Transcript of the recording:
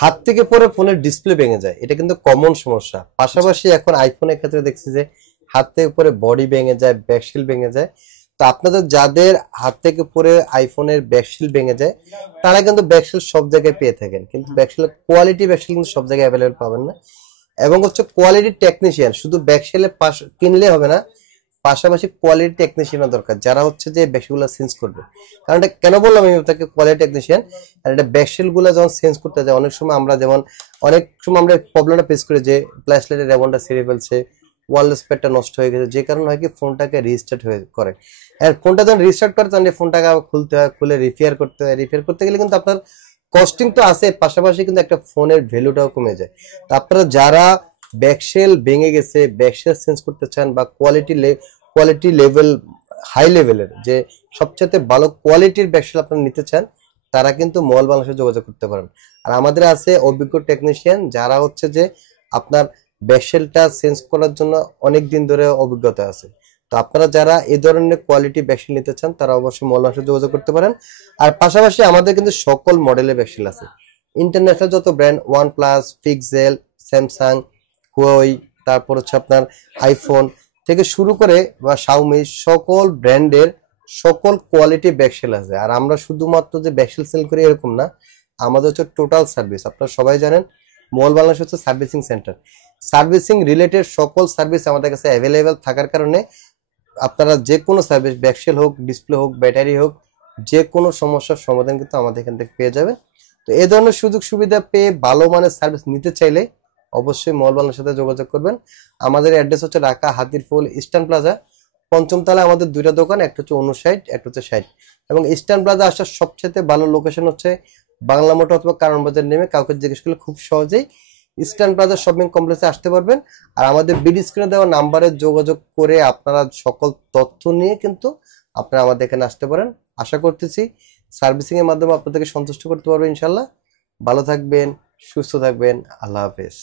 হাত থেকে পরে ফোনের ডিসপ্লে ভেঙে যায়, এটা কিন্তু কমন সমস্যা। পাশাপাশি এখন আইফোনের ক্ষেত্রে দেখছি যে হাত থেকে পরে বডি ভেঙে যায়, ব্যাকশিল ভেঙে যায়। তো আপনাদের যাদের হাত থেকে পরে আইফোনের ব্যাকশিল ভেঙে যায় তারা কিন্তু ব্যাকশিল সব জায়গায় পেয়ে থাকেন, কিন্তু ব্যাকশিলের কোয়ালিটি ব্যাকশিল কিন্তু সব জায়গায় অ্যাভেলেবেল পাবেন না। এবং হচ্ছে কোয়ালিটি টেকনিশিয়ান, শুধু ব্যাকশিলের পাশ কিনলে হবে না, পাশাপাশি কোয়ালিটি টেকনিশিয়ান দরকার যারা হচ্ছে যে ব্যাকশিলগুলো চেঞ্জ করবে। কারণ এটা কেন বললাম আমি তাকে কোয়ালিটি টেকনিশিয়ান, আর এটা ব্যাকশিলগুলো যখন চেঞ্জ করতে যায় অনেক সময় আমরা যেমন অনেক সময় আমরা প্রবলেমটা ফেস করি যে প্লাসলাইটের রেবনটা ছিঁড়ে ফেলছে, ওয়ারলেস প্যাডটা নষ্ট হয়ে গেছে, যে কারণে হয় কি ফোনটাকে রিস্টার্ট হয়ে করে। আর ফোনটা যখন রিস্টার্ট করে তখন ফোনটাকে আবার খুলতে হয়, খুলে রিপেয়ার করতে হয়। রিপেয়ার করতে গেলে কিন্তু আপনার কস্টিং তো আছে, পাশাপাশি কিন্তু একটা ফোনের ভ্যালুটাও কমে যায়। তো আপনারা যারা ব্যাকশেল ভেঙে গেছে, ব্যাকশেল চেঞ্জ করতে চান, বা কোয়ালিটি লেভেল হাই লেভেলের যে সবচেয়ে ভালো কোয়ালিটির ব্যাকশেল আপনারা নিতে চান, তারা কিন্তু মল বাংলাদেশে যোগাযোগ করতে পারেন। আর আমাদের আছে অভিজ্ঞ টেকনিশিয়ান যারা হচ্ছে যে আপনার ব্যাকশেলটা চেঞ্জ করার জন্য অনেক দিন ধরে অভিজ্ঞতা আছে। তো আপনারা যারা এই ধরনের কোয়ালিটি ব্যাকশেল নিতে চান তারা অবশ্যই মল বাংলাদেশে যোগাযোগ করতে পারেন। আর পাশাপাশি আমাদের কিন্তু সকল মডেলের ব্যাকশেল আছে, ইন্টারন্যাশনাল যত brand, OnePlus, Pixel, Samsung, Huawei, তারপর হচ্ছে আপনার আইফোন থেকে শুরু করে বা শাওমি, সকল ব্র্যান্ডের সকল কোয়ালিটি ব্যাকশেল আছে। আর আমরা শুধুমাত্র যে ব্যাকশেল সেল করি এরকম না, আমাদের হচ্ছে টোটাল সার্ভিস। আপনারা সবাই জানেন মল বাংলাদেশ হচ্ছে সার্ভিসিং সেন্টার। সার্ভিসিং রিলেটেড সকল সার্ভিস আমাদের কাছে অ্যাভেলেবেল থাকার কারণে আপনারা যে কোনো সার্ভিস, ব্যাকশেল হোক, ডিসপ্লে হোক, ব্যাটারি হোক, যে কোনো সমস্যার সমাধান কিন্তু আমাদের এখান থেকে পেয়ে যাবে। তো এই ধরনের সুযোগ সুবিধা পেয়ে ভালো মানের সার্ভিস নিতে চাইলে অবশ্যই মল বাংলার সাথে যোগাযোগ করবেন। আমাদের অ্যাড্রেস হচ্ছে ঢাকা হাতিরপুল ইস্টার্ন প্লাজা, পঞ্চম তলায় আমাদের দুইটা দোকান, একটা হচ্ছে 59, একটা হচ্ছে 60। এবং ইস্টার্ন প্লাজা আসার সবচেয়ে ভালো লোকেশন হচ্ছে বাংলা মোটর অথবা কারণ বাজার নেমে কাউকে জিজ্ঞেস করলে খুব সহজেই ইস্টার্ন প্লাজা শপিং কমপ্লেক্সে আসতে পারবেন। আর আমাদের বিডি স্ক্রিনে দেওয়া নাম্বারে যোগাযোগ করে আপনারা সকল তথ্য নিয়ে কিন্তু আপনারা আমাদের এখানে আসতে পারেন। আশা করতেছি সার্ভিসিং এর মাধ্যমে আপনাদেরকে সন্তুষ্ট করতে পারবো ইনশাল্লাহ। ভালো থাকবেন, সুস্থ থাকবেন, আল্লাহ হাফেজ।